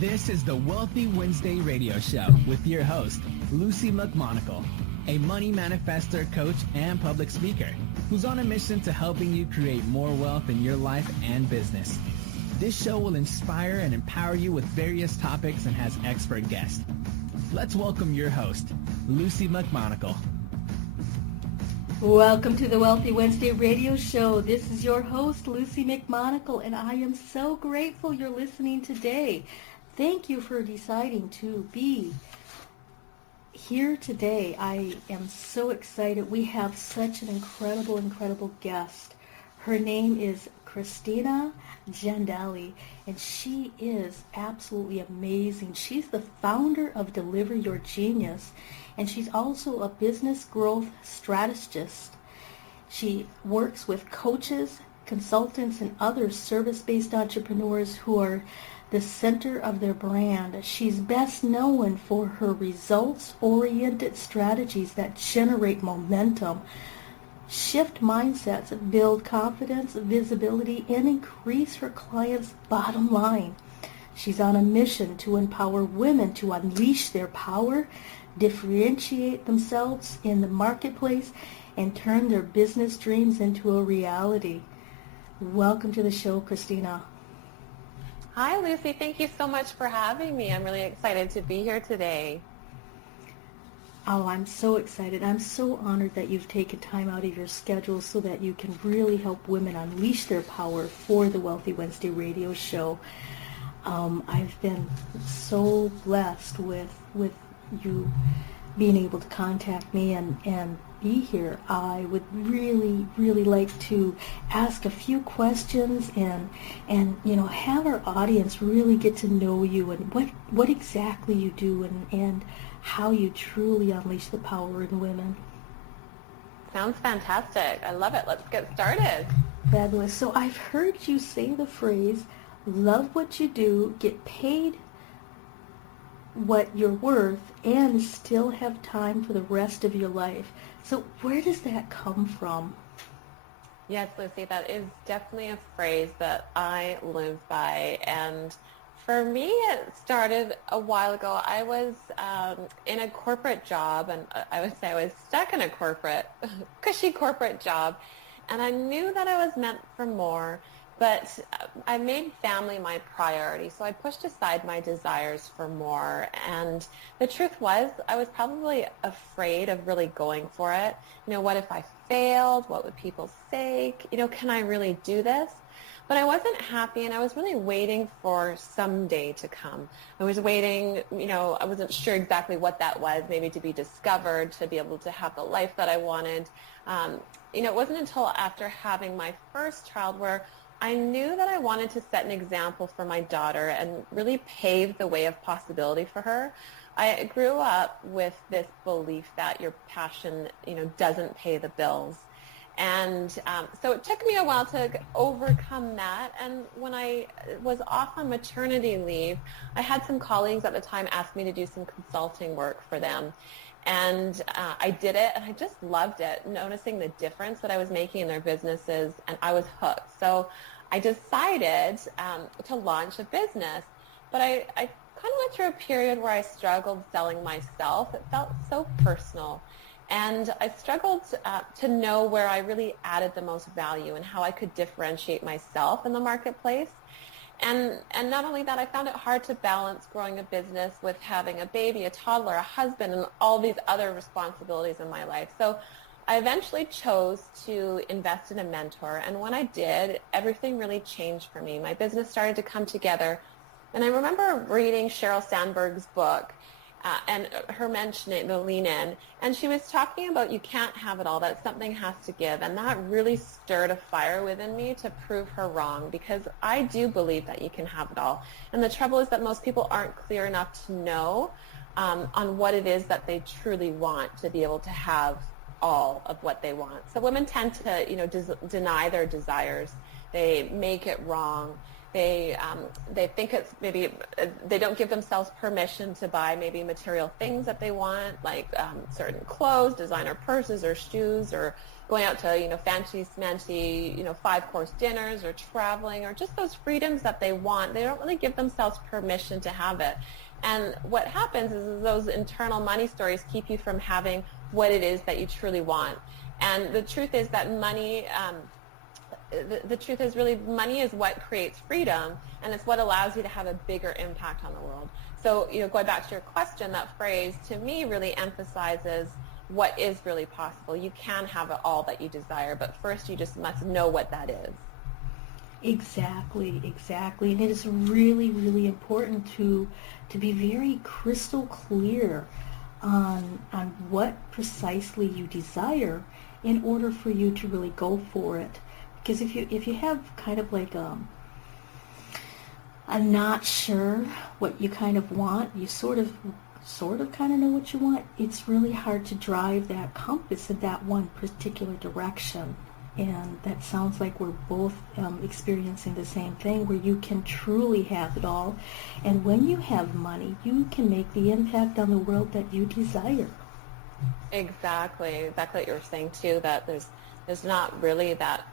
This is the Wealthy Wednesday radio show with your host, Luci McMonagle, a money manifestor, coach, and public speaker who's on a mission to helping you create more wealth in your life and business. This show will inspire and empower you with various topics and has expert guests. Let's welcome your host, Luci McMonagle. Welcome to the Wealthy Wednesday radio show. This is your host, Luci McMonagle, and I am so grateful you're listening today. Thank you for deciding to be here today. I am so excited. We have such an incredible guest. Her name is Christina Jandali, and she is absolutely amazing. She's the founder of Deliver Your Genius, and she's also a business growth strategist. She works with coaches, consultants, and other service-based entrepreneurs who are the center of their brand. She's best known for her results-oriented strategies that generate momentum, shift mindsets, build confidence, visibility, and increase her clients' bottom line. She's on a mission to empower women to unleash their power, differentiate themselves in the marketplace, and turn their business dreams into a reality. Welcome to the show, Christina. Hi, Luci. Thank you so much for having me. I'm really excited to be here today. Oh, I'm so excited. I'm so honored that you've taken time out of your schedule so that you can really help women unleash their power for the Wealthy Wednesday radio show. I've been so blessed with you being able to contact me and be here. I would really like to ask a few questions and have our audience really get to know you and what exactly you do and how you truly unleash the power in women. Sounds fantastic. I love it. Let's get started. Fabulous. So I've heard you say the phrase, love what you do, get paid what you're worth, and still have time for the rest of your life. So where does that come from? Yes, Luci, that is definitely a phrase that I live by. And for me, it started a while ago. I was in a corporate job, and I would say I was stuck in a cushy corporate job. And I knew that I was meant for more, but I made family my priority, so I pushed aside my desires for more. And the truth was, I was probably afraid of really going for it. What if I failed? What would people say? Can I really do this? But I wasn't happy, and I was really waiting for someday to come. I was waiting, I wasn't sure exactly what that was, maybe to be discovered, to be able to have the life that I wanted. It wasn't until after having my first child where I knew that I wanted to set an example for my daughter and really pave the way of possibility for her. I grew up with this belief that your passion, doesn't pay the bills. And so it took me a while to overcome that. And when I was off on maternity leave, I had some colleagues at the time ask me to do some consulting work for them. And I did it, and I just loved it, noticing the difference that I was making in their businesses, and I was hooked. So I decided to launch a business. But I kind of went through a period where I struggled selling myself. It felt so personal. And I struggled to know where I really added the most value and how I could differentiate myself in the marketplace. And not only that, I found it hard to balance growing a business with having a baby, a toddler, a husband, and all these other responsibilities in my life. So I eventually chose to invest in a mentor. And when I did, everything really changed for me. My business started to come together. And I remember reading Sheryl Sandberg's book, and her mentioning the lean in, and she was talking about you can't have it all, that something has to give, and that really stirred a fire within me to prove her wrong, because I do believe that you can have it all. And the trouble is that most people aren't clear enough to know on what it is that they truly want to be able to have all of what they want. So women tend to deny their desires. They make it wrong. They think it's maybe they don't give themselves permission to buy maybe material things that they want, like certain clothes, designer purses or shoes or going out to, fancy smancy, 5-course dinners or traveling or just those freedoms that they want. They don't really give themselves permission to have it. And what happens is those internal money stories keep you from having what it is that you truly want. And the truth is that money, the truth is really money is what creates freedom, and it's what allows you to have a bigger impact on the world. So, going back to your question, that phrase to me really emphasizes what is really possible. You can have it all that you desire, but first you just must know what that is. Exactly. And it is really, really important to be very crystal clear on what precisely you desire in order for you to really go for it. Because if you have kind of like I'm not sure what you kind of want, you sort of kind of know what you want, it's really hard to drive that compass in that one particular direction. And that sounds like we're both experiencing the same thing, where you can truly have it all. And when you have money, you can make the impact on the world that you desire. Exactly what you were saying too, that there's not really that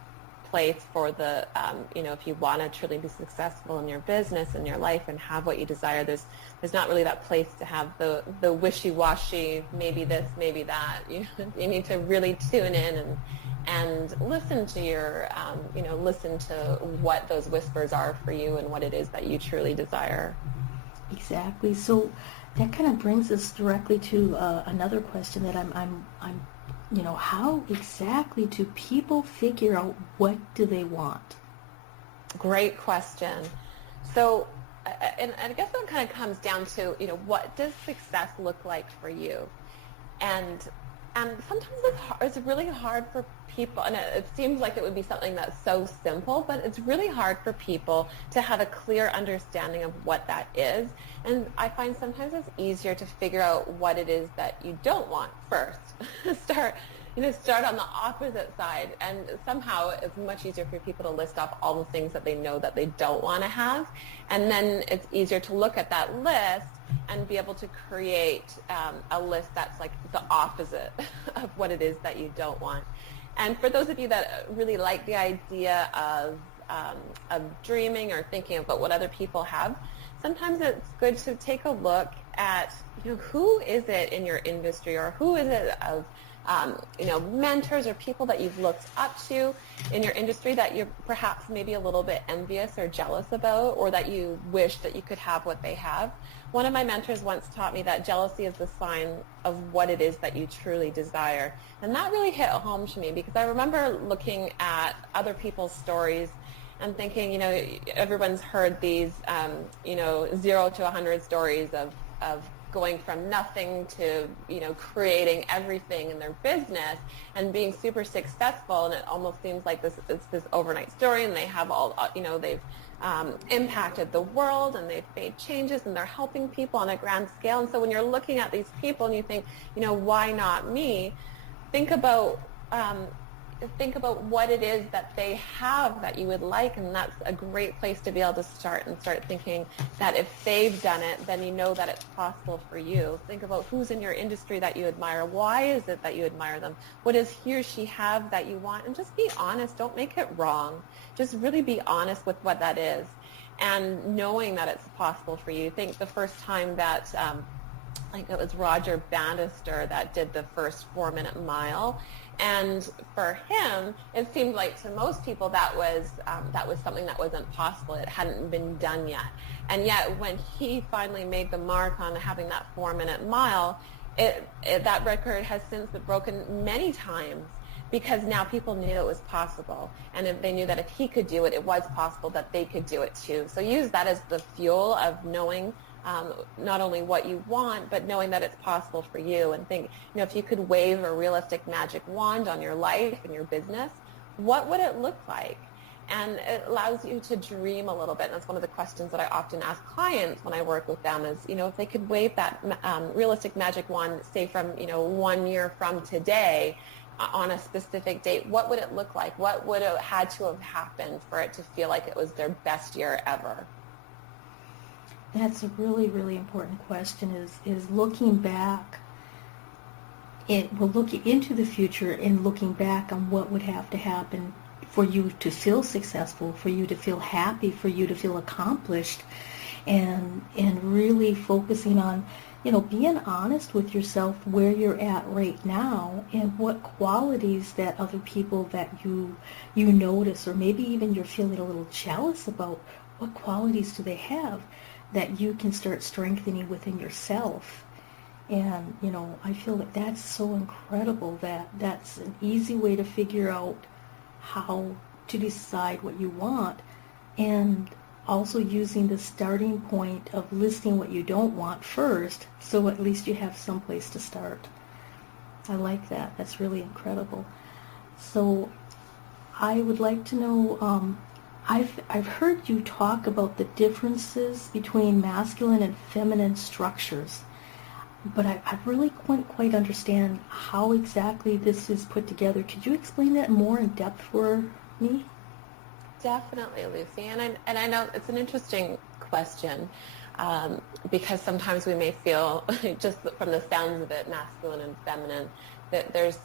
place for the, if you want to truly be successful in your business and your life and have what you desire, there's not really that place to have the wishy-washy, maybe this, maybe that. You need to really tune in and listen to your, listen to what those whispers are for you and what it is that you truly desire. Exactly. So that kind of brings us directly to another question that I'm how exactly do people figure out what do they want? Great question. So, and I guess it kind of comes down to, what does success look like for you? And sometimes it's really hard for people, and it seems like it would be something that's so simple, but it's really hard for people to have a clear understanding of what that is. And I find sometimes it's easier to figure out what it is that you don't want first. Start on the opposite side, and somehow it's much easier for people to list off all the things that they know that they don't want to have, and then it's easier to look at that list and be able to create a list that's like the opposite of what it is that you don't want. And for those of you that really like the idea of dreaming or thinking about what other people have, sometimes it's good to take a look at who is it in your industry, or who is it of mentors or people that you've looked up to in your industry that you're perhaps maybe a little bit envious or jealous about, or that you wish that you could have what they have. One of my mentors once taught me that jealousy is the sign of what it is that you truly desire. And that really hit home to me, because I remember looking at other people's stories and thinking, everyone's heard these, 0 to 100 stories of going from nothing to, creating everything in their business and being super successful. And it almost seems like it's this overnight story, and they have all, they've impacted the world, and they've made changes, and they're helping people on a grand scale. And so when you're looking at these people and you think, why not me? Think about what it is that they have that you would like, and that's a great place to be able to start thinking that if they've done it, then you know that it's possible for you. Think about who's in your industry that you admire. Why is it that you admire them? What does he or she have that you want? And just be honest. Don't make it wrong. Just really be honest with what that is, and knowing that it's possible for you. Think the first time that I think it was Roger Bannister that did the first 4-minute mile. And for him, it seemed like to most people that was something that wasn't possible. It hadn't been done yet. And yet when he finally made the mark on having that 4-minute mile, that record has since been broken many times, because now people knew it was possible. And if they knew that if he could do it, it was possible that they could do it too. So use that as the fuel of knowing not only what you want, but knowing that it's possible for you. And think, if you could wave a realistic magic wand on your life and your business, what would it look like? And it allows you to dream a little bit. And that's one of the questions that I often ask clients when I work with them is, if they could wave that realistic magic wand, say from, 1 year from today, on a specific date, what would it look like? What would have had to have happened for it to feel like it was their best year ever? That's a really, really important question, is looking back it will look into the future and looking back on what would have to happen for you to feel successful, for you to feel happy, for you to feel accomplished, and really focusing on, being honest with yourself where you're at right now and what qualities that other people that you notice, or maybe even you're feeling a little jealous about, what qualities do they have that you can start strengthening within yourself. And, I feel that that's so incredible, that that's an easy way to figure out how to decide what you want, and also using the starting point of listing what you don't want first, so at least you have some place to start. I like that. That's really incredible. So I would like to know, I've heard you talk about the differences between masculine and feminine structures, but I really couldn't quite understand how exactly this is put together. Could you explain that more in depth for me? Definitely, Lucy. And I know it's an interesting question, because sometimes we may feel, just from the sounds of it, masculine and feminine, that there's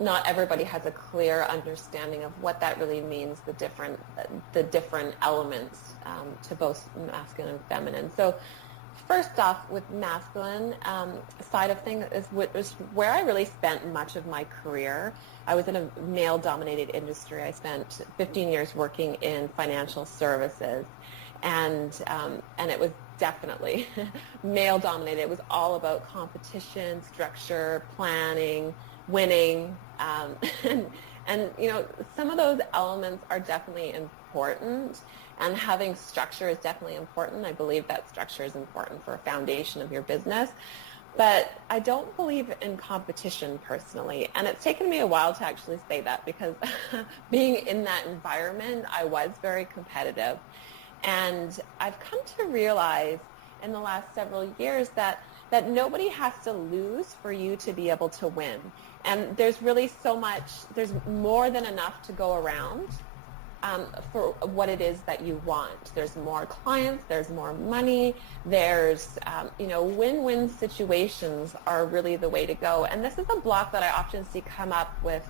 not everybody has a clear understanding of what that really means, the different elements to both masculine and feminine. So first off, with masculine side of things is where I really spent much of my career. I was in a male-dominated industry. I spent 15 years working in financial services, and it was definitely male-dominated. It was all about competition, structure, planning, winning, and some of those elements are definitely important. And having structure is definitely important. I believe that structure is important for a foundation of your business. But I don't believe in competition personally. And it's taken me a while to actually say that, because being in that environment, I was very competitive. And I've come to realize in the last several years that nobody has to lose for you to be able to win. And there's really there's more than enough to go around for what it is that you want. There's more clients, there's more money, there's, win-win situations are really the way to go. And this is a block that I often see come up with,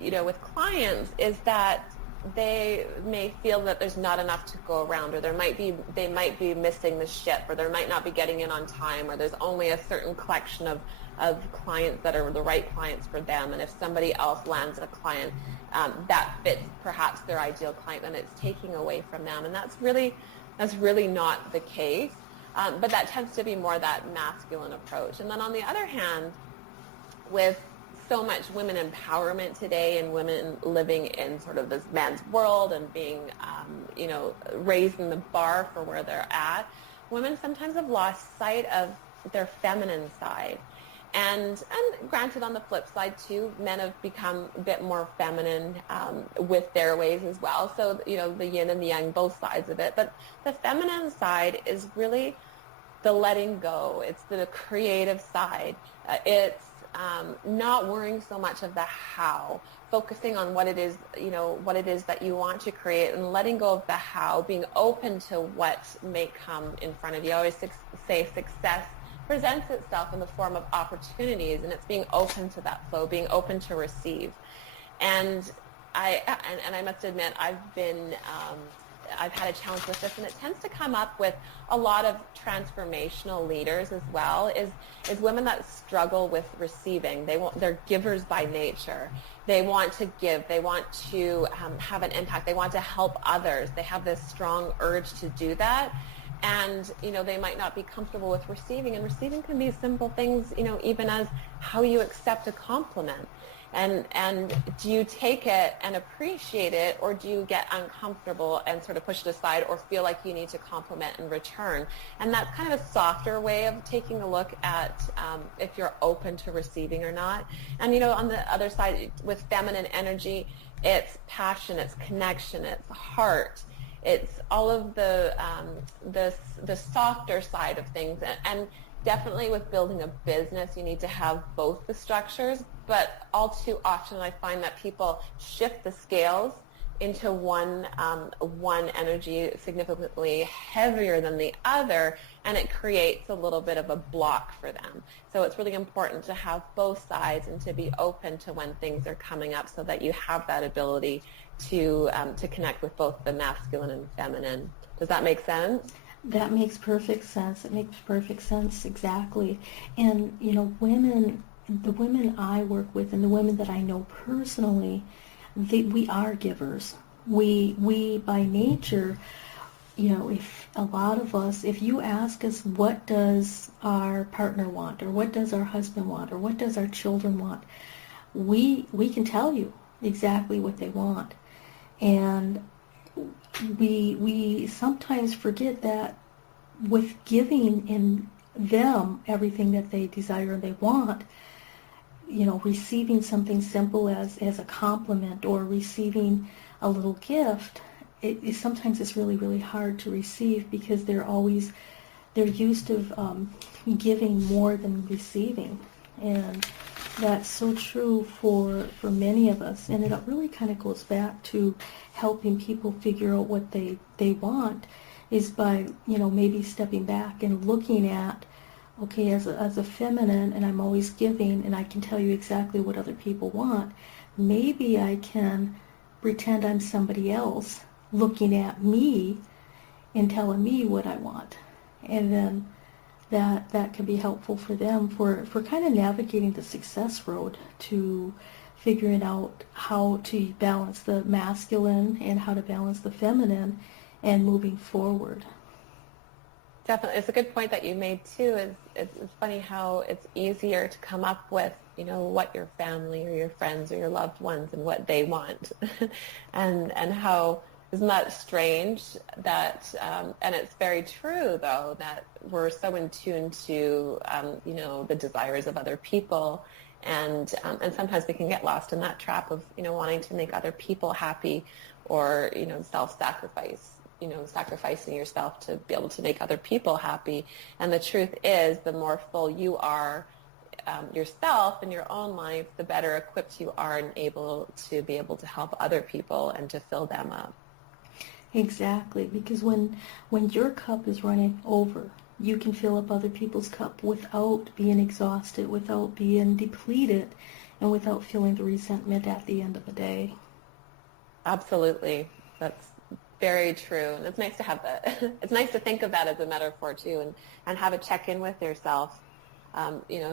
with clients, is that they may feel that there's not enough to go around, or they might be missing the ship, or they might not be getting in on time, or there's only a certain collection of clients that are the right clients for them. And if somebody else lands a client that fits perhaps their ideal client, then it's taking away from them. And that's really not the case. But that tends to be more that masculine approach. And then on the other hand, with so much women empowerment today and women living in sort of this man's world and being, raising the bar for where they're at, women sometimes have lost sight of their feminine side. And granted, on the flip side too, men have become a bit more feminine with their ways as well. So, the yin and the yang, both sides of it. But the feminine side is really the letting go. It's the creative side. It's not worrying so much of the how, focusing on what it is that you want to create, and letting go of the how, being open to what may come in front of you. I always say success presents itself in the form of opportunities, and it's being open to that flow, being open to receive. And I must admit, I've had a challenge with this, and it tends to come up with a lot of transformational leaders as well, is women that struggle with receiving. They're givers by nature. They want to give. They want to have an impact. They want to help others. They have this strong urge to do that. And, they might not be comfortable with receiving. And receiving can be simple things, even as how you accept a compliment. And do you take it and appreciate it, or do you get uncomfortable and sort of push it aside, or feel like you need to compliment in return? And that's kind of a softer way of taking a look at if you're open to receiving or not. And, on the other side, with feminine energy, it's passion, it's connection, it's heart. It's all of the softer side of things, and definitely with building a business, you need to have both the structures. But all too often, I find that people shift the scales into one energy significantly heavier than the other, and it creates a little bit of a block for them. So it's really important to have both sides and to be open to when things are coming up, so that you have that ability to connect with both the masculine and feminine. Does that make sense? That makes perfect sense. It makes perfect sense, exactly. And the women I work with and the women that I know personally, we are givers. We by nature, if a lot of us, if you ask us what does our partner want, or what does our husband want, or what does our children want, we can tell you exactly what they want. And we sometimes forget that with giving in them everything that they desire and they want, receiving something simple as a compliment, or receiving a little gift, sometimes it's really, really hard to receive, because they're used to giving more than receiving. And that's so true for many of us. And it really kind of goes back to helping people figure out what they want, is by, maybe stepping back and looking at, okay, as a feminine, and I'm always giving, and I can tell you exactly what other people want, maybe I can pretend I'm somebody else looking at me and telling me what I want. And then that can be helpful for them for kind of navigating the success road to figuring out how to balance the masculine and how to balance the feminine and moving forward. Definitely. It's a good point that you made too. It's funny how it's easier to come up with, what your family or your friends or your loved ones and what they want. and how, isn't that strange that, and it's very true though, that we're so in tune to, the desires of other people. And sometimes we can get lost in that trap of, wanting to make other people happy, or, self-sacrifice. Sacrificing yourself to be able to make other people happy. And the truth is, the more full you are yourself in your own life, the better equipped you are and able to help other people and to fill them up. Exactly, because when your cup is running over, you can fill up other people's cup without being exhausted, without being depleted, and without feeling the resentment at the end of the day. Absolutely. That's very true. And it's nice to have that. It's nice to think of that as a metaphor too, and have a check-in with yourself,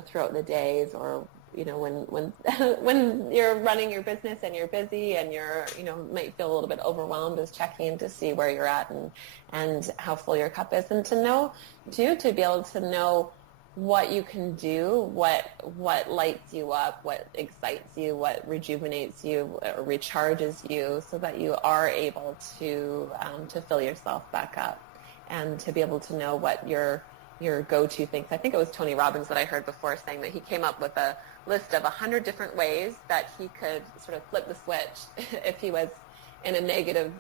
throughout the days, or, when when you're running your business and you're busy and you're, might feel a little bit overwhelmed, is checking in to see where you're at and how full your cup is, and to know too, to be able to know what you can do, what lights you up, what excites you, what rejuvenates you, or recharges you, so that you are able to fill yourself back up, and to be able to know what your go-to things. I think it was Tony Robbins that I heard before saying that he came up with a list of 100 different ways that he could sort of flip the switch if he was in a negative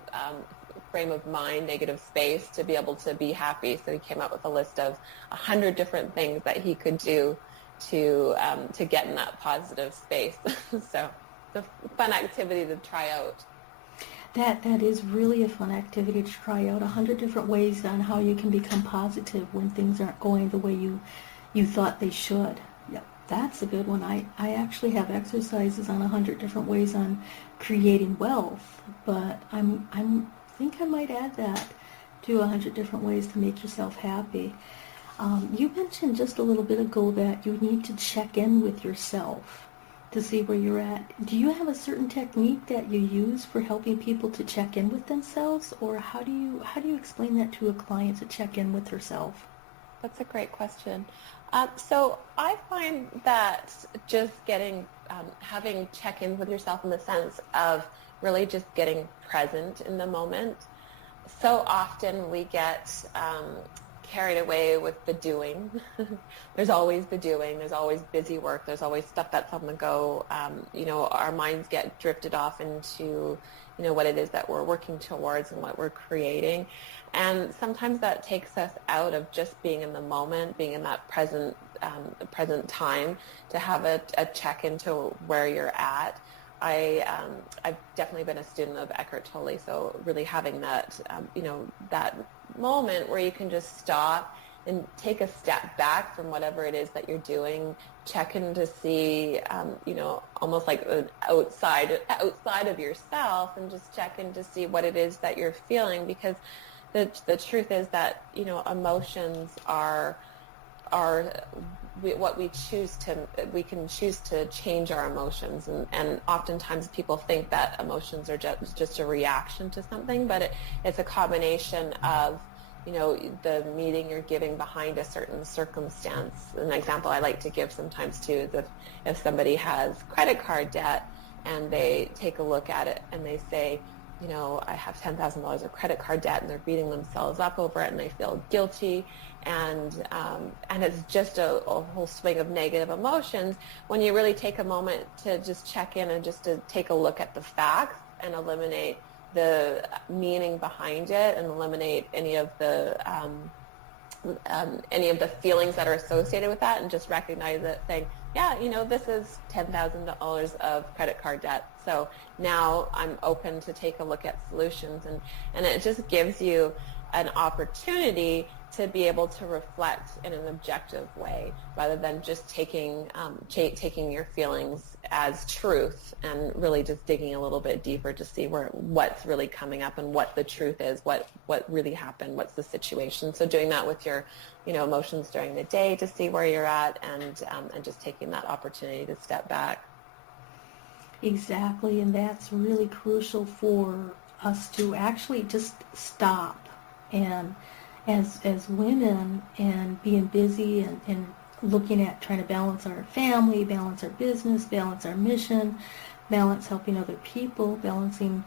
frame of mind, negative space, to be able to be happy. So he came up with a list of 100 different things that he could do to get in that positive space. So it's a fun activity to try out. That is really a fun activity to try out, 100 different ways on how you can become positive when things aren't going the way you thought they should. Yep, that's a good one. I actually have exercises on 100 different ways on creating wealth, but I think I might add that to 100 different ways to make yourself happy. You mentioned just a little bit ago that you need to check in with yourself to see where you're at. Do you have a certain technique that you use for helping people to check in with themselves, or how do you explain that to a client to check in with herself? That's a great question. So I find that just having check-ins with yourself in the sense of really just getting present in the moment. So often we get carried away with the doing. There's always the doing. There's always busy work. There's always stuff that's on the go. Our minds get drifted off into, what it is that we're working towards and what we're creating. And sometimes that takes us out of just being in the moment, being in that present time, to have a check into where you're at. I've definitely been a student of Eckhart Tolle, so really having that, that moment where you can just stop and take a step back from whatever it is that you're doing, check in to see, almost like an outside of yourself, and just check in to see what it is that you're feeling, because the truth is that, emotions are what we can choose to change our emotions, and oftentimes people think that emotions are just a reaction to something, but it's a combination of the meaning you're giving behind a certain circumstance. An example I like to give sometimes too is if somebody has credit card debt and they take a look at it and they say, I have $10,000 of credit card debt, and they're beating themselves up over it, and they feel guilty, and it's just a whole swing of negative emotions. When you really take a moment to just check in and just to take a look at the facts and eliminate the meaning behind it, and eliminate any of the feelings that are associated with that, and just recognize it, saying, this is $10,000 of credit card debt. So now I'm open to take a look at solutions, and it just gives you an opportunity to be able to reflect in an objective way, rather than just taking your feelings as truth, and really just digging a little bit deeper to see what's really coming up and what the truth is, what really happened, what's the situation. So doing that with your emotions during the day to see where you're at, and just taking that opportunity to step back. Exactly, and that's really crucial for us to actually just stop. And as women, and being busy and looking at trying to balance our family, balance our business, balance our mission, balance helping other people, balancing,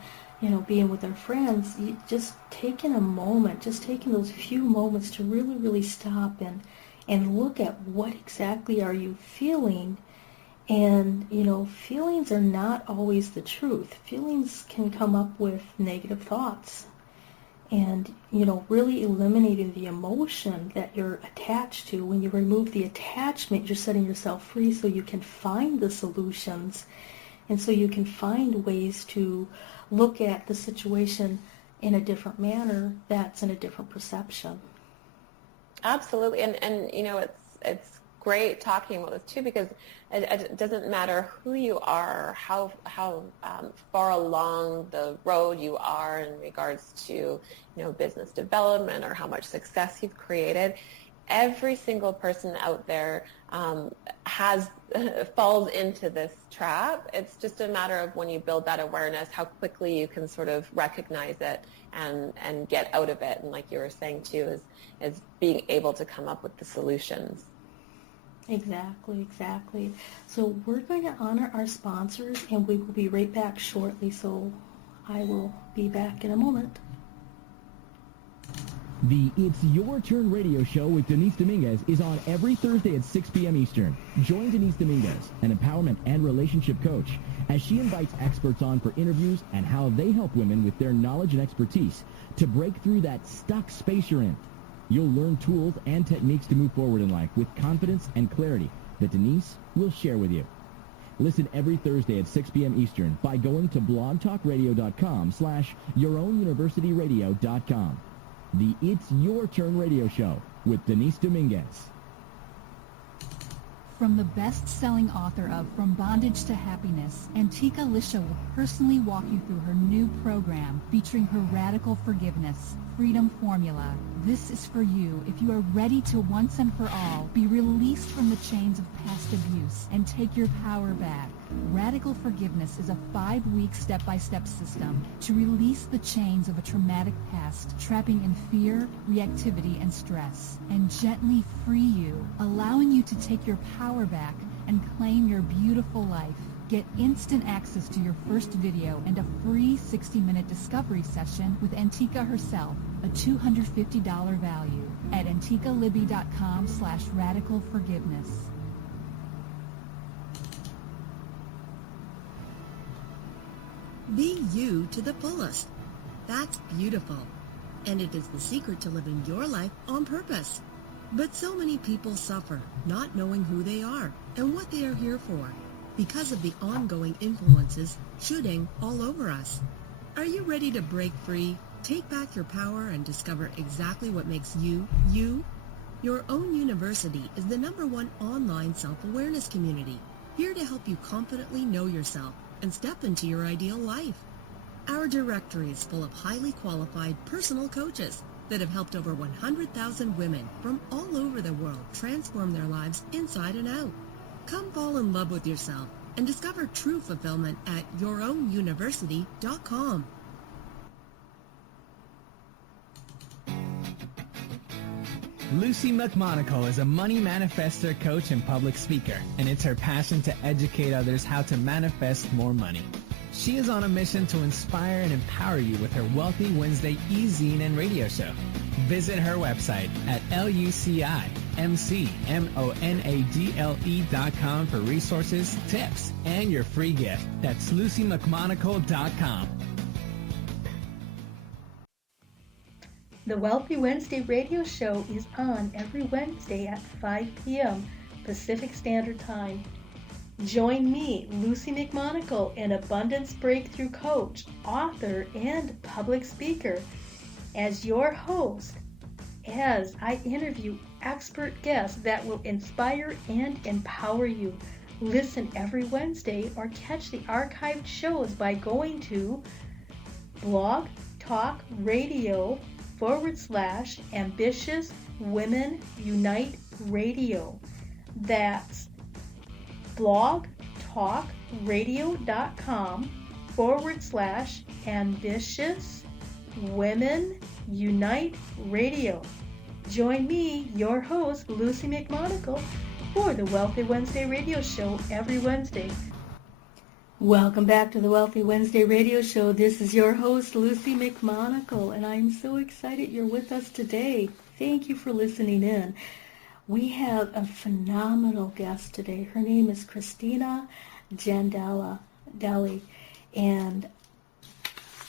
being with our friends, just taking a moment, just taking those few moments to really, really stop and look at what exactly are you feeling. And, feelings are not always the truth. Feelings can come up with negative thoughts. And, really eliminating the emotion that you're attached to. When you remove the attachment, you're setting yourself free so you can find the solutions. And so you can find ways to look at the situation in a different manner that's in a different perception. Absolutely. And it's great talking about this too, because it doesn't matter who you are, how far along the road you are in regards to business development, or how much success you've created. Every single person out there falls into this trap. It's just a matter of, when you build that awareness, how quickly you can sort of recognize it and get out of it. And like you were saying too, is being able to come up with the solutions. Exactly. So we're going to honor our sponsors, and we will be right back shortly. So I will be back in a moment. The It's Your Turn radio show with Denise Dominguez is on every Thursday at 6 p.m. Eastern. Join Denise Dominguez, an empowerment and relationship coach, as she invites experts on for interviews and how they help women with their knowledge and expertise to break through that stuck space you're in. You'll learn tools and techniques to move forward in life with confidence and clarity that Denise will share with you. Listen every Thursday at 6 p.m. Eastern by going to blogtalkradio.com/yourownuniversityradio.com. The It's Your Turn radio show with Denise Dominguez. From the best-selling author of From Bondage to Happiness, Antika Lisha will personally walk you through her new program featuring her Radical Forgiveness Freedom Formula. This is for you if you are ready to once and for all be released from the chains of past abuse and take your power back. Radical Forgiveness is a 5-week step-by-step system to release the chains of a traumatic past, trapping in fear, reactivity, and stress, and gently free you, allowing you to take your power back and claim your beautiful life. Get instant access to your first video and a free 60-minute discovery session with Antika herself, a $250 value, at antikalibby.com/radicalforgiveness. Be you to the fullest. That's beautiful. And it is the secret to living your life on purpose. But so many people suffer, not knowing who they are and what they are here for. because of the ongoing influences shooting all over us. Are you ready to break free, take back your power, and discover exactly what makes you, you? Your Own University is the #1 online self-awareness community, here to help you confidently know yourself and step into your ideal life. Our directory is full of highly qualified personal coaches that have helped over 100,000 women from all over the world transform their lives inside and out. Come fall in love with yourself and discover true fulfillment at yourownuniversity.com. Luci McMonagle is a money manifestor, coach, and public speaker, and it's her passion to educate others how to manifest more money. She is on a mission to inspire and empower you with her Wealthy Wednesday e-zine and radio show. Visit her website at lucimcmonagle.com for resources, tips, and your free gift. That's lucimcmonagle.com. The Wealthy Wednesday radio show is on every Wednesday at 5 p.m. Pacific Standard Time. Join me, Luci McMonagle, an abundance breakthrough coach, author, and public speaker, as your host, as I interview expert guests that will inspire and empower you. Listen every Wednesday or catch the archived shows by going to Blog Talk Radio /Ambitious Women Unite Radio. That's blogtalkradio.com /Ambitious Women Unite Radio. Join me, your host, Luci McMonagle, for the Wealthy Wednesday radio show every Wednesday. Welcome back to the Wealthy Wednesday radio show. This is your host, Luci McMonagle, and I'm so excited you're with us today. Thank you for listening in. We have a phenomenal guest today. Her name is Christina Jandali, and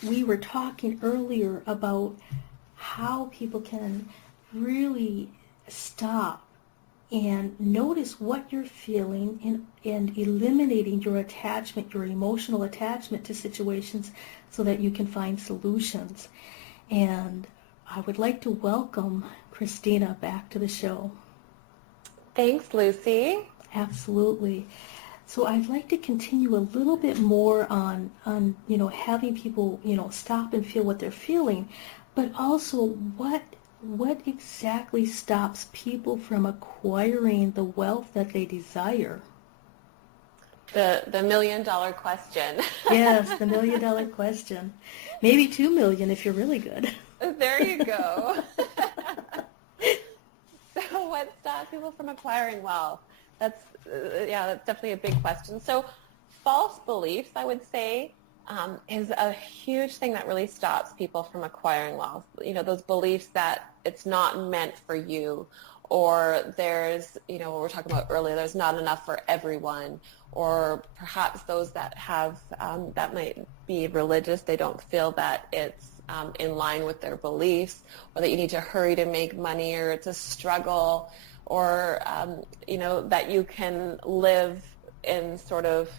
we were talking earlier about how people can really stop and notice what you're feeling and eliminating your attachment, your emotional attachment to situations so that you can find solutions. And I would like to welcome Christina back to the show. Thanks, Luci. Absolutely. So I'd like to continue a little bit more on having people, stop and feel what they're feeling, but also what exactly stops people from acquiring the wealth that they desire? The $1 million question. Yes, the $1 million question. Maybe 2 million if you're really good. There you go. So what stops people from acquiring wealth? That's definitely a big question. So false beliefs, I would say, is a huge thing that really stops people from acquiring wealth. Those beliefs that it's not meant for you, or there's, what we were talking about earlier, there's not enough for everyone, or perhaps those that have, that might be religious, they don't feel that it's in line with their beliefs, or that you need to hurry to make money, or it's a struggle, or, that you can live in sort of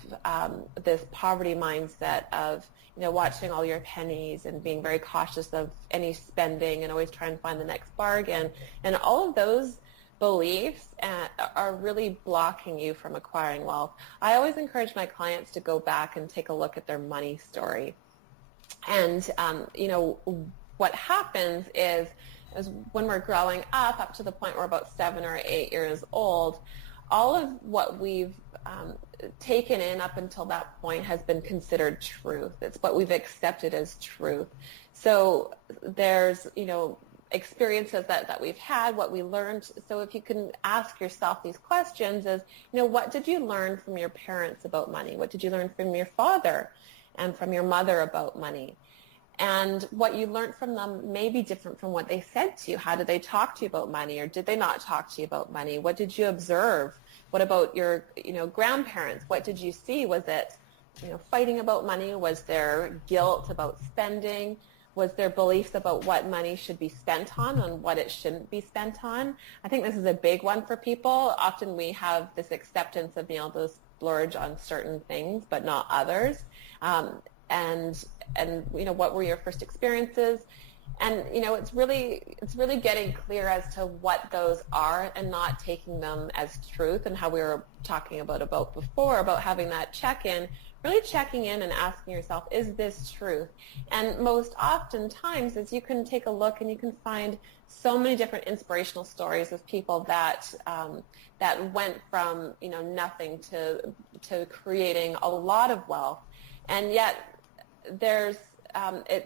this poverty mindset of, watching all your pennies and being very cautious of any spending and always trying to find the next bargain. And all of those beliefs are really blocking you from acquiring wealth. I always encourage my clients to go back and take a look at their money story. And, what happens is when we're growing up to the point we're about 7 or 8 years old, all of what we've taken in up until that point has been considered truth. It's what we've accepted as truth. So there's, experiences that we've had, what we learned. So if you can ask yourself these questions is, what did you learn from your parents about money? What did you learn from your father and from your mother about money? And what you learned from them may be different from what they said to you. How did they talk to you about money, or did they not talk to you about money? What did you observe? What about your, grandparents? What did you see? Was it, fighting about money? Was there guilt about spending? Was there beliefs about what money should be spent on and what it shouldn't be spent on? I think this is a big one for people. Often we have this acceptance of, splurge on certain things but not others, and what were your first experiences. And it's really getting clear as to what those are and not taking them as truth, and how we were talking about before about having that check-in, really checking in and asking yourself, is this truth? And most oftentimes, as you can take a look and you can find so many different inspirational stories of people that went from nothing to creating a lot of wealth, and yet there's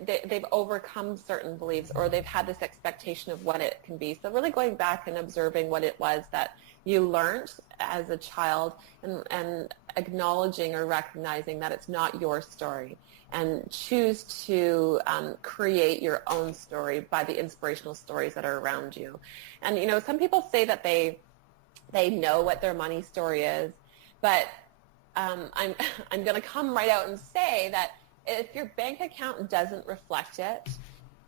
they've overcome certain beliefs, or they've had this expectation of what it can be. So really going back and observing what it was that you learned as a child, and acknowledging or recognizing that it's not your story, and choose to create your own story by the inspirational stories that are around you. And some people say that they know what their money story is, but I'm going to come right out and say that if your bank account doesn't reflect it,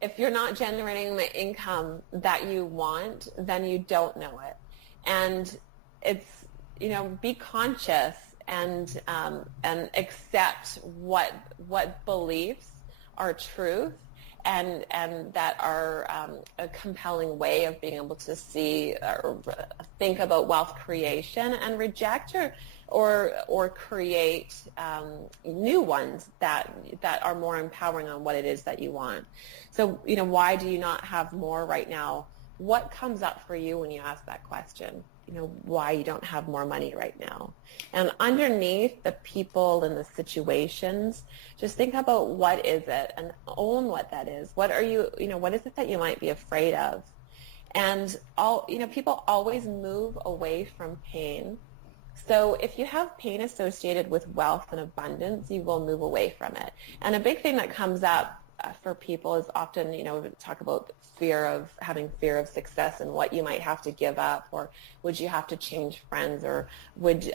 if you're not generating the income that you want, then you don't know it. And it's, be conscious and accept what beliefs are truth, and that are a compelling way of being able to see or think about wealth creation, and reject or create new ones that are more empowering on what it is that you want. So, why do you not have more right now? What comes up for you when you ask that question? Why you don't have more money right now? And underneath the people and the situations, just think about what is it, and own what that is. What are you, what is it that you might be afraid of? And people always move away from pain. So if you have pain associated with wealth and abundance, you will move away from it. And a big thing that comes up for people is often, we talk about having fear of success and what you might have to give up, or would you have to change friends, or would,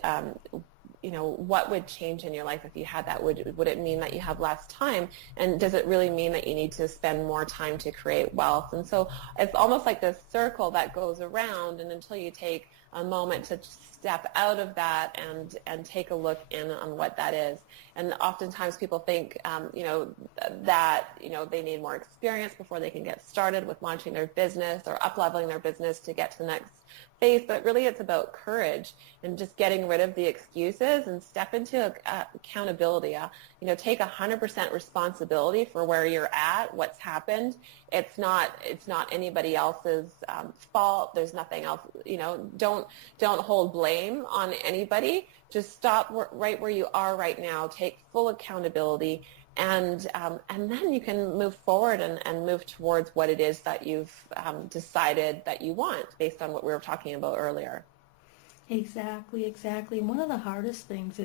what would change in your life if you had that? Would it mean that you have less time? And does it really mean that you need to spend more time to create wealth? And so it's almost like this circle that goes around, and until you take a moment to step out of that and take a look in on what that is. And oftentimes people think, that they need more experience before they can get started with launching their business or up-leveling their business to get to the next phase. But really it's about courage and just getting rid of the excuses and step into accountability. Take 100% responsibility for where you're at, what's happened. It's not anybody else's fault. There's nothing else. Don't hold blame on anybody. Just stop right where you are right now. Take full accountability, and then you can move forward and move towards what it is that you've decided that you want based on what we were talking about earlier. Exactly. One of the hardest things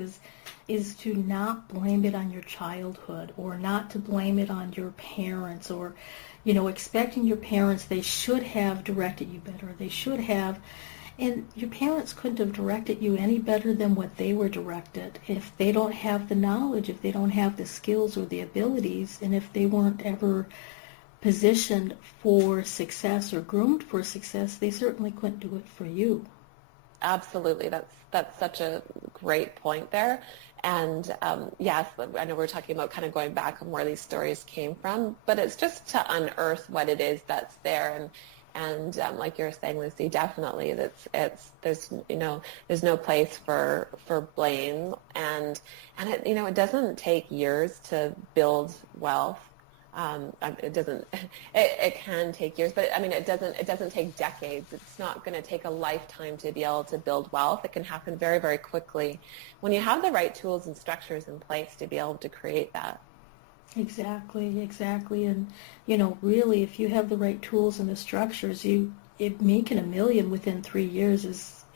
is to not blame it on your childhood, or not to blame it on your parents, or expecting your parents, they should have directed you better. They should have. And your parents couldn't have directed you any better than what they were directed. If they don't have the knowledge, if they don't have the skills or the abilities, and if they weren't ever positioned for success or groomed for success, they certainly couldn't do it for you. Absolutely. That's such a great point there. And yes, I know we're talking about kind of going back on where these stories came from, but it's just to unearth what it is that's there. And like you're saying, Lucy, definitely there's no place for blame, and it doesn't take years to build wealth. It can take years, but it doesn't take decades. It's not going to take a lifetime to be able to build wealth. It can happen very, very quickly when you have the right tools and structures in place to be able to create that. Exactly. And, really, if you have the right tools and the structures, making $1 million within 3 years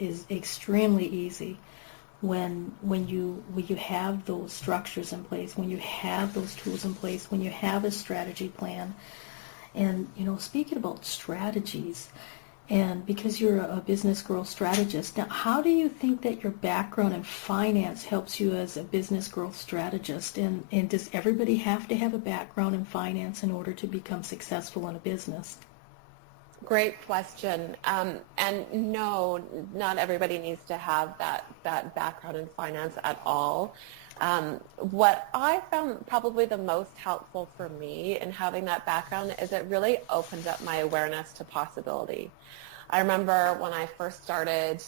is extremely easy when you have those structures in place, when you have those tools in place, when you have a strategy plan. And, speaking about strategies, and because you're a business growth strategist, now how do you think that your background in finance helps you as a business growth strategist? And does everybody have to have a background in finance in order to become successful in a business? Great question. And no, not everybody needs to have that background in finance at all. What I found probably the most helpful for me in having that background is it really opened up my awareness to possibility. I remember when I first started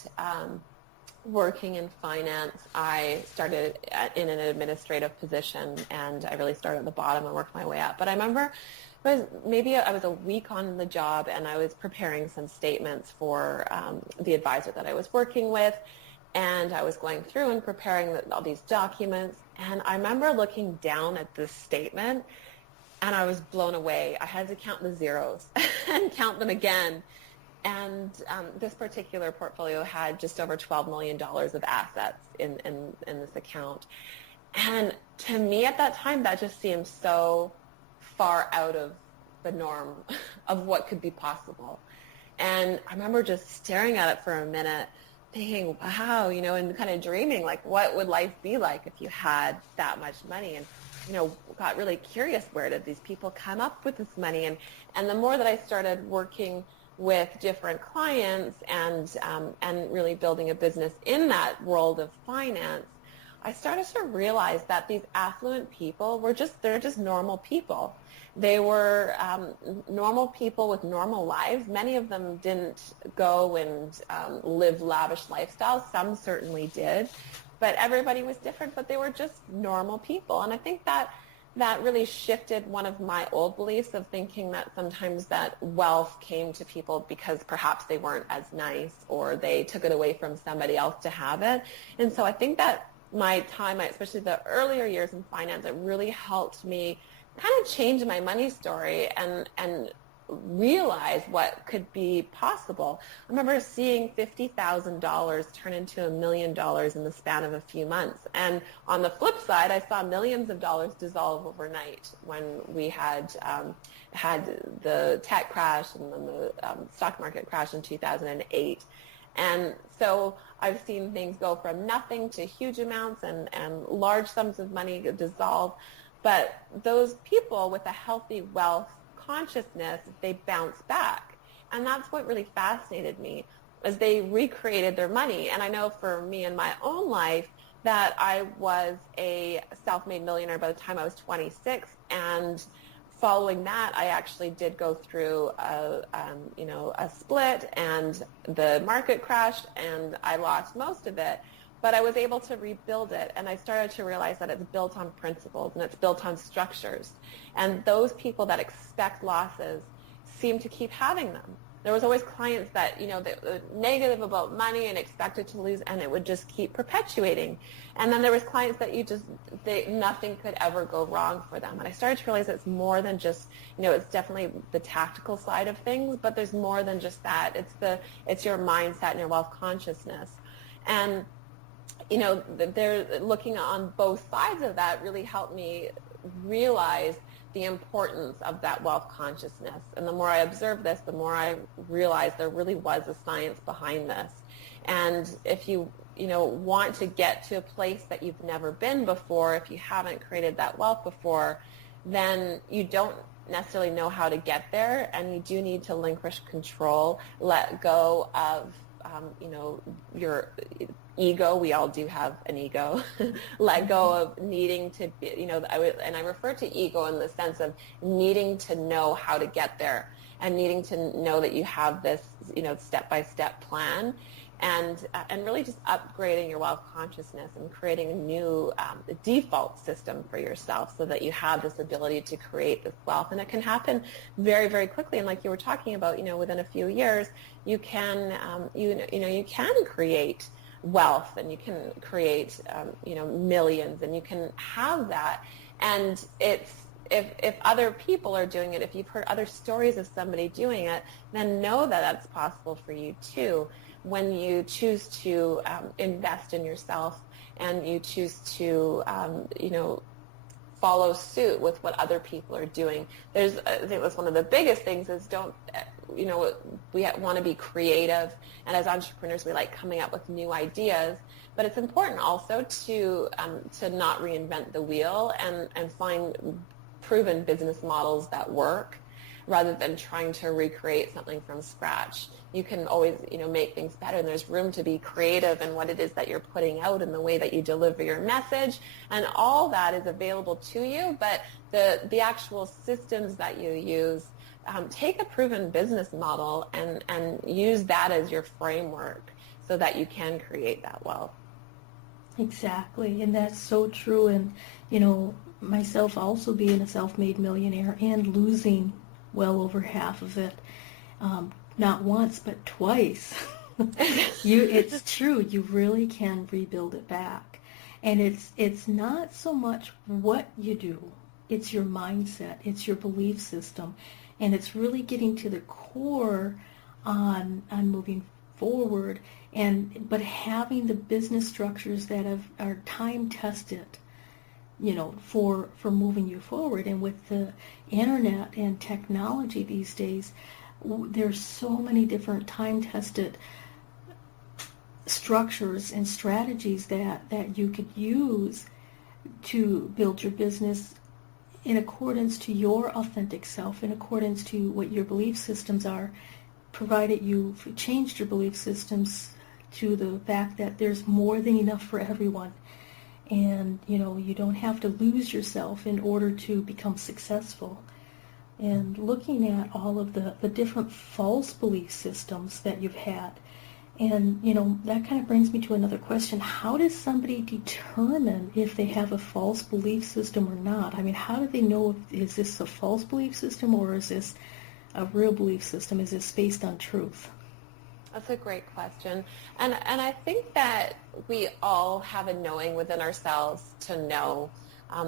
working in finance, I started in an administrative position, and I really started at the bottom and worked my way up. But I remember maybe I was a week on the job, and I was preparing some statements for the advisor that I was working with, and I was going through and preparing all these documents, and I remember looking down at this statement, and I was blown away. I had to count the zeros and count them again. And this particular portfolio had just over $12 million of assets in this account. And to me at that time, that just seemed so far out of the norm of what could be possible. And I remember just staring at it for a minute, thinking, wow, and kind of dreaming, like, what would life be like if you had that much money? And, got really curious, where did these people come up with this money? And the more that I started working with different clients and really building a business in that world of finance, I started to realize that these affluent people they're just normal people. They were normal people with normal lives. Many of them didn't go and live lavish lifestyles. Some certainly did, but everybody was different, but they were just normal people. And I think that really shifted one of my old beliefs of thinking that sometimes that wealth came to people because perhaps they weren't as nice or they took it away from somebody else to have it. And so I think that my time, especially the earlier years in finance, it really helped me kind of change my money story and realize what could be possible. I remember seeing $50,000 turn into $1 million in the span of a few months. And on the flip side, I saw millions of dollars dissolve overnight when we had the tech crash and then the stock market crash in 2008. And so I've seen things go from nothing to huge amounts and large sums of money dissolve. But those people with a healthy wealth consciousness, they bounce back. And that's what really fascinated me, as they recreated their money. And I know for me in my own life that I was a self-made millionaire by the time I was 26. And following that, I actually did go through a split, and the market crashed, and I lost most of it. But I was able to rebuild it, and I started to realize that it's built on principles and it's built on structures. And those people that expect losses seem to keep having them. There was always clients that, that were negative about money and expected to lose, and it would just keep perpetuating. And then there was clients that nothing could ever go wrong for them. And I started to realize it's more than just, it's definitely the tactical side of things, but there's more than just that. It's your mindset and your wealth consciousness. And they're looking on both sides of that really helped me realize the importance of that wealth consciousness. And the more I observed this, the more I realized there really was a science behind this. And if you want to get to a place that you've never been before, if you haven't created that wealth before, then you don't necessarily know how to get there, and you do need to relinquish control, let go of your ego. We all do have an ego. Let go of needing to be, and I refer to ego in the sense of needing to know how to get there and needing to know that you have this, step-by-step plan, and really just upgrading your wealth consciousness and creating a new default system for yourself so that you have this ability to create this wealth. And it can happen very, very quickly. And like you were talking about, within a few years, you can, you can create wealth, and you can create, millions, and you can have that. And it's, if other people are doing it, if you've heard other stories of somebody doing it, then know that that's possible for you too. When you choose to invest in yourself and you choose to, follow suit with what other people are doing. I think that's one of the biggest things is we want to be creative, and as entrepreneurs we like coming up with new ideas, but it's important also to not reinvent the wheel and find proven business models that work. rather than trying to recreate something from scratch. You can always, make things better, and there's room to be creative in what it is that you're putting out and the way that you deliver your message, and all that is available to you. But the actual systems that you use, take a proven business model and use that as your framework so that you can create that wealth. Exactly, and that's so true. And, myself also being a self-made millionaire and losing well over half of it, not once but twice. It's true. You really can rebuild it back, and it's not so much what you do; it's your mindset, it's your belief system, and it's really getting to the core on moving forward, but having the business structures that are time tested, for moving you forward. And with the internet and technology these days, there's so many different time-tested structures and strategies that you could use to build your business in accordance to your authentic self, in accordance to what your belief systems are, provided you've changed your belief systems to the fact that there's more than enough for everyone. And, you don't have to lose yourself in order to become successful. And looking at all of the different false belief systems that you've had. And, that kind of brings me to another question. How does somebody determine if they have a false belief system or not? I mean, how do they know is this a false belief system or is this a real belief system? Is this based on truth? That's a great question. And I think that we all have a knowing within ourselves to know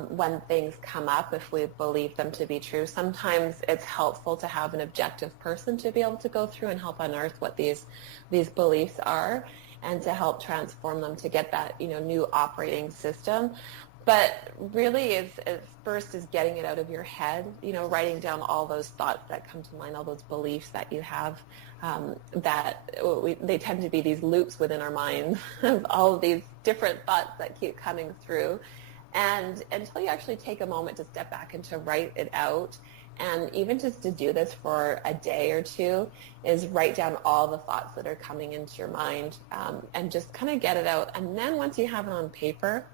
when things come up, if we believe them to be true. Sometimes it's helpful to have an objective person to be able to go through and help unearth what these beliefs are and to help transform them to get that, new operating system. But really, it's first is getting it out of your head, writing down all those thoughts that come to mind, all those beliefs that you have, they tend to be these loops within our minds of all of these different thoughts that keep coming through. And until you actually take a moment to step back and to write it out, and even just to do this for a day or two, is write down all the thoughts that are coming into your mind and just kind of get it out. And then once you have it on paper,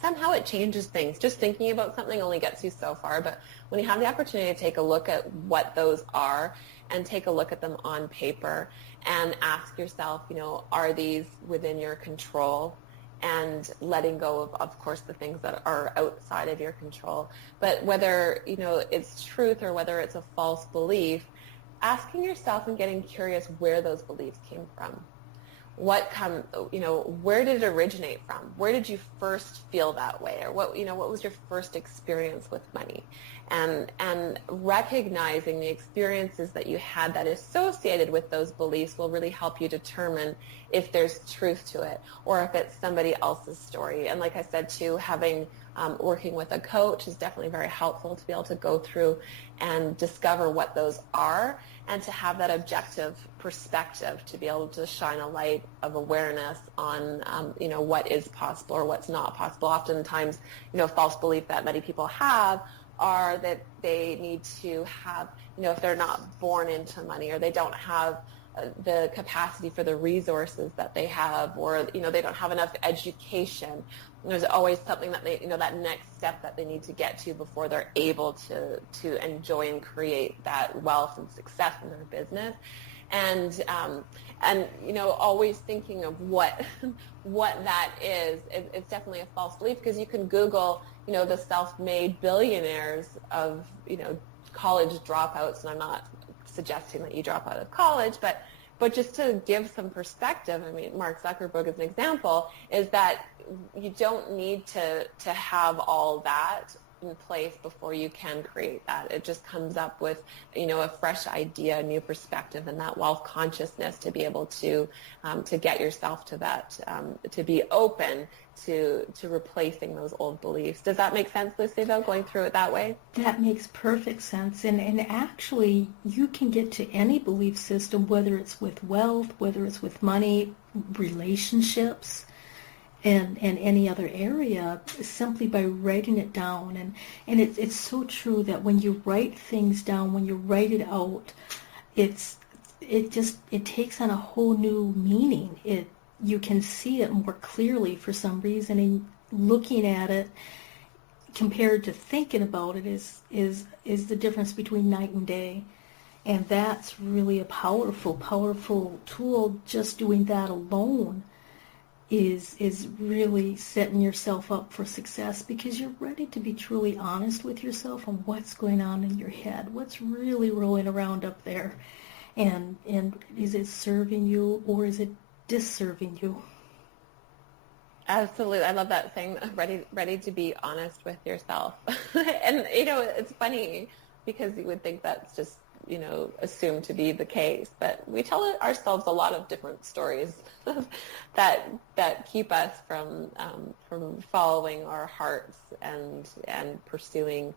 somehow it changes things. Just thinking about something only gets you so far, but when you have the opportunity to take a look at what those are and take a look at them on paper and ask yourself, are these within your control? And letting go of course, the things that are outside of your control. But whether, it's truth or whether it's a false belief, asking yourself and getting curious where those beliefs came from. Where did it originate from? Where did you first feel that way? Or what was your first experience with money? And recognizing the experiences that you had that associated with those beliefs will really help you determine if there's truth to it or if it's somebody else's story. And like I said, too, working with a coach is definitely very helpful to be able to go through and discover what those are and to have that objective perspective to be able to shine a light of awareness on, what is possible or what's not possible. Oftentimes, false belief that many people have are that they need to have, if they're not born into money or they don't have the capacity for the resources that they have, or, they don't have enough education. There's always something that they, that next step that they need to get to before they're able to enjoy and create that wealth and success in their business. And always thinking of what that is, it's definitely a false belief, because you can Google, the self-made billionaires of, college dropouts, and I'm not suggesting that you drop out of college, but just to give some perspective, I mean, Mark Zuckerberg as an example, is that you don't need to have all that in place before you can create that. It just comes up with, a fresh idea, a new perspective, and that wealth consciousness to be able to get yourself to that, to be open to replacing those old beliefs. Does that make sense, Lucy, though, going through it that way? That makes perfect sense. And actually, you can get to any belief system, whether it's with wealth, whether it's with money, relationships, and any other area simply by writing it down. And it's so true that when you write things down, when you write it out, it takes on a whole new meaning. You can see it more clearly for some reason, and looking at it compared to thinking about it is the difference between night and day. And that's really a powerful tool. Just doing that alone is really setting yourself up for success, because you're ready to be truly honest with yourself on what's going on in your head, what's really rolling around up there, and is it serving you or is it disserving you? Absolutely. I love that saying, ready to be honest with yourself. And, it's funny because you would think that's just, assumed to be the case, but we tell ourselves a lot of different stories that keep us from following our hearts and pursuing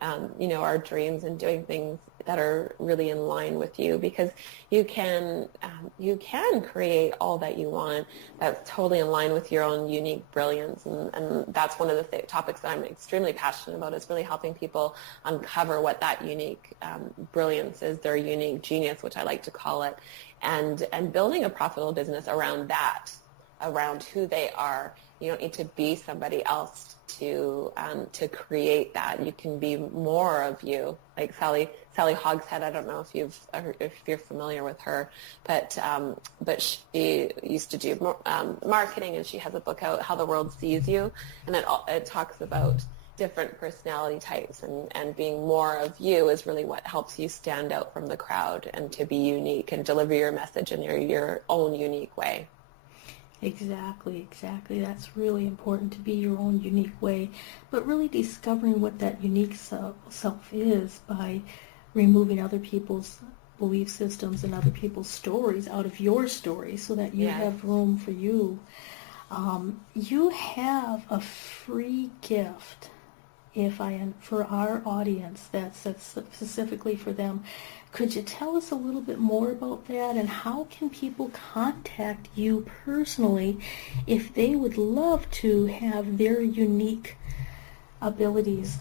our dreams and doing things that are really in line with you, because you can create all that you want that's totally in line with your own unique brilliance. And that's one of the topics that I'm extremely passionate about, is really helping people uncover what that unique brilliance is, their unique genius, which I like to call it, and building a profitable business around that, around who they are. You don't need to be somebody else to create that. You can be more of you. Like Sally Hogshead. I don't know if you're familiar with her, but she used to do marketing, and she has a book out, How the World Sees You, and it talks about different personality types, and being more of you is really what helps you stand out from the crowd and to be unique and deliver your message in your own unique way. Exactly. That's really important, to be your own unique way, but really discovering what that unique self is by removing other people's belief systems and other people's stories out of your story, so that you have room for you. You have a free gift for our audience that's specifically for them. Could you tell us a little bit more about that, and how can people contact you personally if they would love to have their unique abilities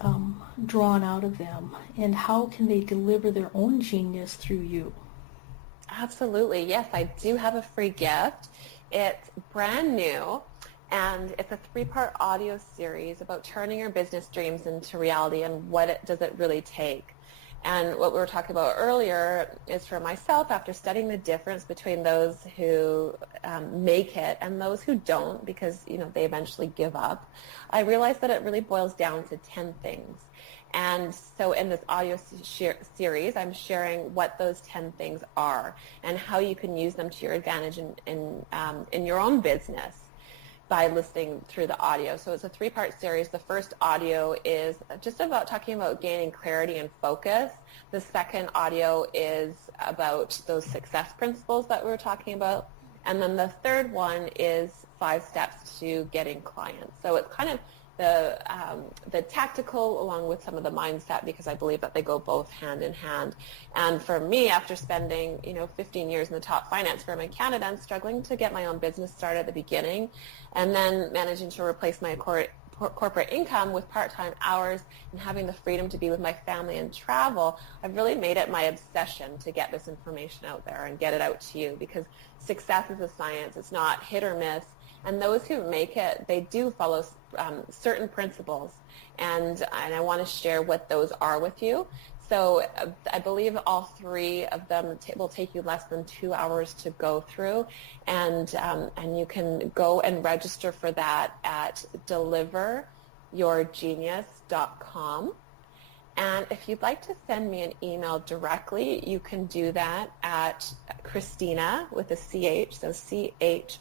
drawn out of them, and how can they deliver their own genius through you? Absolutely. Yes, I do have a free gift. It's brand new, and it's a 3-part audio series about turning your business dreams into reality, and does it really take. And what we were talking about earlier is, for myself, after studying the difference between those who make it and those who don't, because they eventually give up, I realized that it really boils down to 10 things. And so in this audio series, I'm sharing what those 10 things are and how you can use them to your advantage in your own business by listening through the audio. So it's a 3-part series. The first audio is just about talking about gaining clarity and focus. The second audio is about those success principles that we were talking about. And then the third one is 5 steps to getting clients. So it's kind of the tactical along with some of the mindset, because I believe that they go both hand in hand. And for me, after spending 15 years in the top finance firm in Canada and struggling to get my own business started at the beginning, and then managing to replace my corporate income with part-time hours and having the freedom to be with my family and travel, I've really made it my obsession to get this information out there and get it out to you, because success is a science. It's not hit or miss. And those who make it, they do follow certain principles, and I want to share what those are with you. So I believe all 3 of them will take you less than 2 hours to go through, and you can go and register for that at deliveryourgenius.com. And if you'd like to send me an email directly, you can do that at Christina with a CH, so CHRISTINA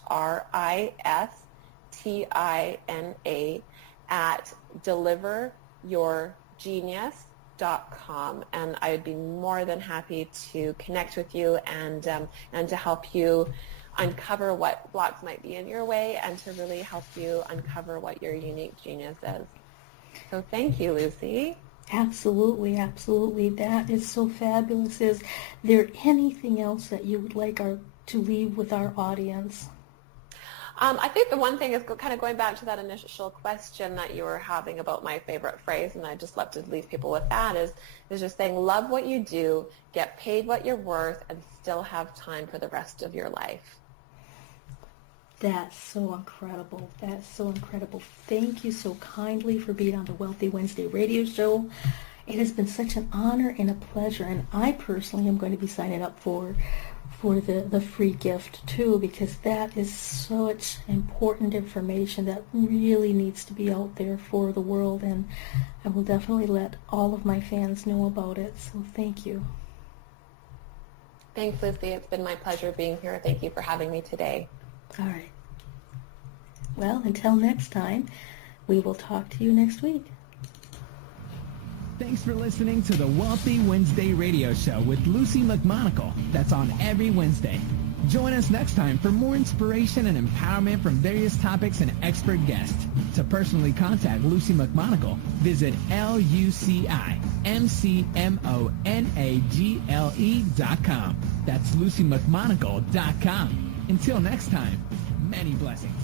at deliveryourgenius.com, and I'd be more than happy to connect with you and to help you uncover what blocks might be in your way, and to really help you uncover what your unique genius is. So thank you, Lucy. Absolutely. That is so fabulous. Is there anything else that you would like to leave with our audience? I think the one thing is kind of going back to that initial question that you were having about my favorite phrase, and I just love to leave people with that, is just saying, love what you do, get paid what you're worth, and still have time for the rest of your life. That's so incredible. That's so incredible. Thank you so kindly for being on the Wealthy Wednesday radio show. It has been such an honor and a pleasure, and I personally am going to be signing up for the free gift too, because that is such important information that really needs to be out there for the world, and I will definitely let all of my fans know about it. So thank you. Thanks, Lucy. It's been my pleasure being here. Thank you for having me today. All right. Well, until next time, we will talk to you next week. Thanks for listening to the Wealthy Wednesday radio show with Luci McMonagle. That's on every Wednesday. Join us next time for more inspiration and empowerment from various topics and expert guests. To personally contact Luci McMonagle, visit LuciMcMonagle.com. That's LuciMcMonagle.com. Until next time, many blessings.